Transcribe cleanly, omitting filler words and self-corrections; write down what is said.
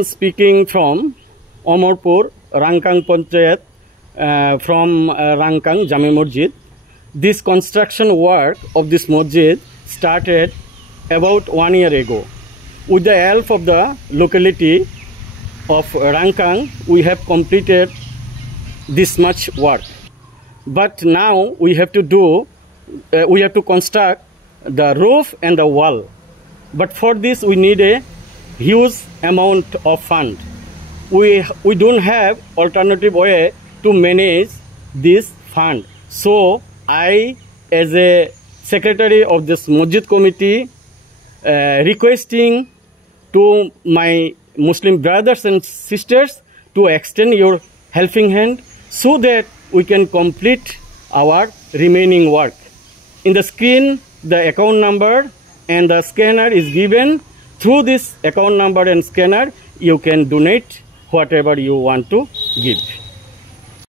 Speaking from Omarpur, Rangkang Panchayat, from Rangkang Jami Masjid. This construction work of this masjid started about 1 year ago. With the help of the locality of Rangkang, we have completed this much work. But now we have to construct the roof and the wall. But for this we need a huge amount of fund. We don't have alternative way to manage this fund. So I, as a secretary of this masjid committee, requesting to my Muslim brothers and sisters to extend your helping hand so that we can complete our remaining work. In the screen, the account number and the scanner is given. Through this account number and scanner, you can donate whatever you want to give.